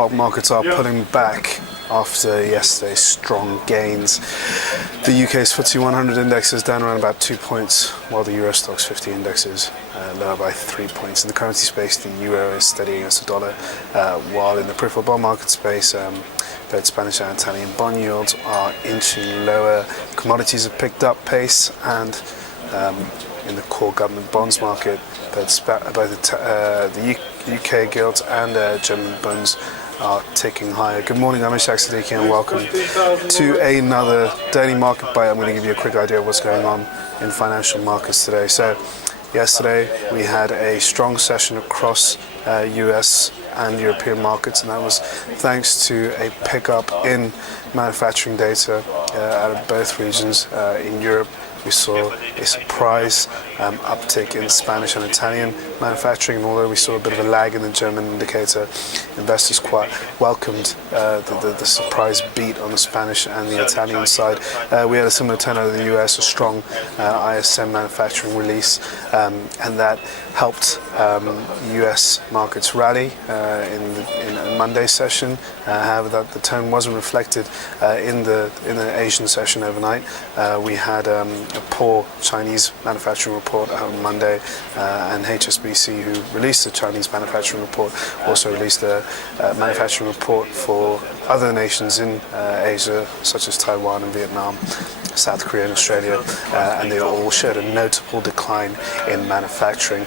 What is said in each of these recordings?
stock markets are pulling back after yesterday's strong gains. The UK's FTSE 100 index is down around about 2 points, while the Euro Stoxx 50 index is lower by 3 points. In the currency space, the euro is steady against the dollar, while in the peripheral bond market space, both Spanish and Italian bond yields are inching lower. Commodities have picked up pace, and in the core government bonds market, both the UK gilts and German bunds are ticking higher. Good morning, I'm Ishaq, Siddiqi, and welcome to another daily market bite. I'm going to give you a quick idea of what's going on in financial markets today. So, yesterday we had a strong session across US and European markets, and that was thanks to a pickup in manufacturing data out of both regions. In Europe, we saw a surprise uptick in Spanish and Italian manufacturing, and although we saw a bit of a lag in the German indicator, investors quite welcomed the surprise beat on the Spanish and the Italian side. We had a similar turn out of the US, a strong ISM manufacturing release, and that helped US markets rally in a Monday session. However, the tone wasn't reflected in the Asian session overnight. We had a poor Chinese manufacturing report on Monday, and HSBC, who released the Chinese manufacturing report, also released a manufacturing report for other nations in Asia, such as Taiwan and Vietnam, South Korea and Australia, and they all showed a notable decline in manufacturing,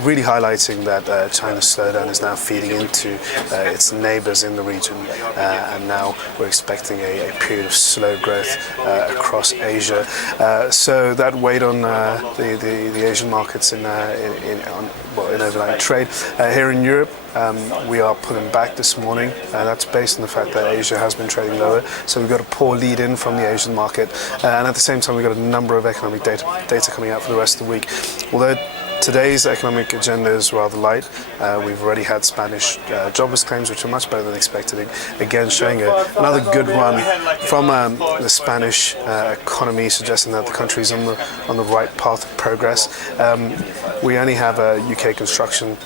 really highlighting that China's slowdown is now feeding into its neighbours in the region, and now we're expecting a period of slow growth across Asia. So that weighed on the Asian markets in overnight trade. Here in Europe, we are pulling back this morning. That's based on the fact that Asia has been trading lower. So we've got a poor lead in from the Asian market, and at the same time we've got a number of economic data coming out for the rest of the week. Although today's economic agenda is rather light. We've already had Spanish jobless claims, which are much better than expected, again showing another good run from the Spanish economy, suggesting that the country is on the right path of progress. We only have UK construction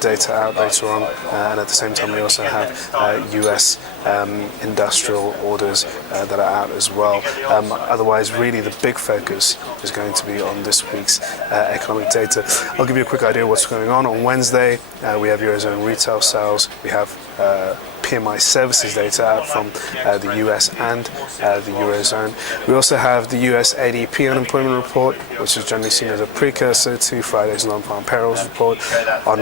data out later on, and at the same time we also have US industrial orders that are out as well. Otherwise, really the big focus is going to be on this week's economic data. I'll give you a quick idea of what's going on. On Wednesday, we have Eurozone retail sales. We have PMI services data out from the US and the Eurozone. We also have the US ADP unemployment report, which is generally seen as a precursor to Friday's non-farm payrolls report. On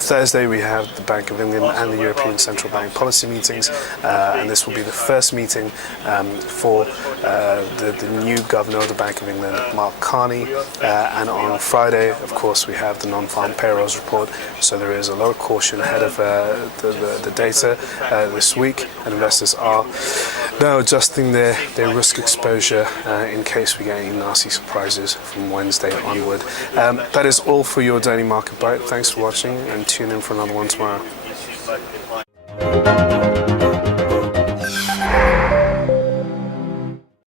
Thursday, we have the Bank of England and the European Central Bank policy meetings, and this will be the first meeting for the new governor of the Bank of England, Mark Carney. And on Friday, of course, we have the non-farm payrolls report, so there is a lot of caution ahead of the data this week, and investors are now adjusting their risk exposure in case we get any nasty surprises from Wednesday onward. That is all for your daily market bite. Thanks for watching, and tune in for another one tomorrow.